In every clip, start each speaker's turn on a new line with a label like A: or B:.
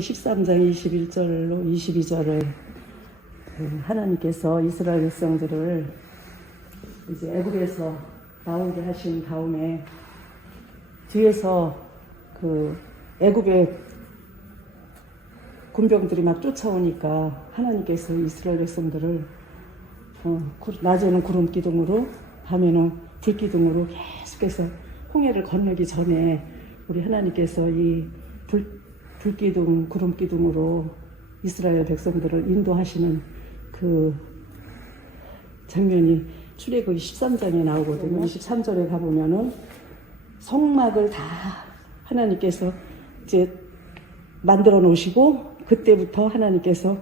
A: 13장 21절로 22절을 그 하나님께서 이스라엘 백성들을 이제 애굽에서 나오게 하신 다음에 뒤에서 그 애굽의 군병들이 막 쫓아오니까 하나님께서 이스라엘 백성들을 어, 구- 낮에는 구름 기둥으로 밤에는 불 기둥으로 계속해서 홍해를 건너기 전에 우리 하나님께서 이 불, 불 기둥, 구름 기둥으로 이스라엘 백성들을 인도하시는 그 장면이 출애굽기 13장에 나오거든요. 23절에 가보면은 성막을 다 하나님께서 이제 만들어 놓으시고 그때부터 하나님께서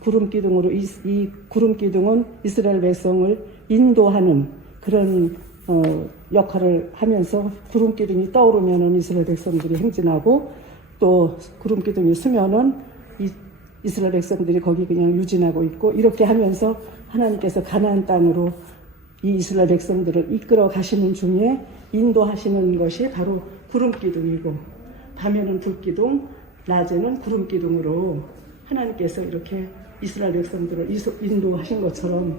A: 구름 기둥으로 이, 이 구름 기둥은 이스라엘 백성을 인도하는 그런 어, 역할을 하면서 구름 기둥이 떠오르면은 이스라엘 백성들이 행진하고 또 구름 기둥이 서면은 이, 이스라엘 백성들이 거기 그냥 유진하고 있고 이렇게 하면서 하나님께서 가나안 땅으로 이 이스라엘 백성들을 이끌어 가시는 중에 인도하시는 것이 바로 구름 기둥이고 밤에는 불 기둥, 낮에는 구름 기둥으로 하나님께서 이렇게 이스라엘 백성들을 인도하신 것처럼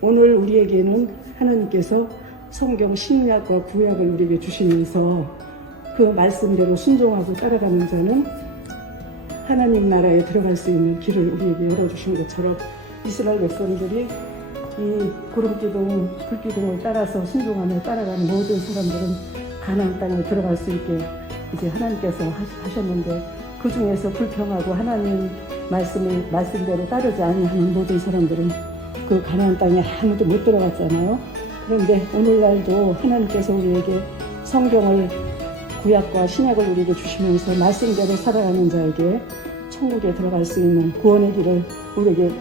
A: 오늘 우리에게는 하나님께서 성경 신약과 구약을 우리에게 주시면서 그 말씀대로 순종하고 따라가는 자는 하나님 나라에 들어갈 수 있는 길을 우리에게 열어주신 것처럼 이스라엘 백성들이 이 구름기둥, 불기둥을 따라서 순종하며 따라가는 모든 사람들은 가나안 땅에 들어갈 수 있게 이제 하나님께서 하- 하셨는데 그 중에서 불평하고 하나님 말씀을 말씀대로 따르지 아니하는 모든 사람들은 그 가나안 땅에 아무도 못 들어갔잖아요. 그런데 오늘날도 하나님께서 우리에게 성경을 구약과 신약을 우리에게 주시면서 말씀대로 살아가는 자에게 천국에 들어갈 수 있는 구원의 길을 우리에게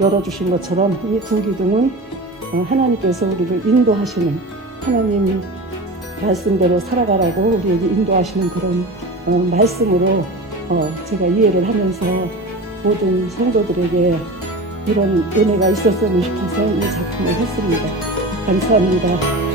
A: 열어주신 것처럼 이 두 기둥은 어, 하나님께서 우리를 인도하시는 하나님 말씀대로 살아가라고 우리에게 인도하시는 그런 어, 말씀으로 어, 제가 이해를 하면서 모든 성도들에게 이런 은혜가 있었으면 싶어서 이 작품을 했습니다. 감사합니다.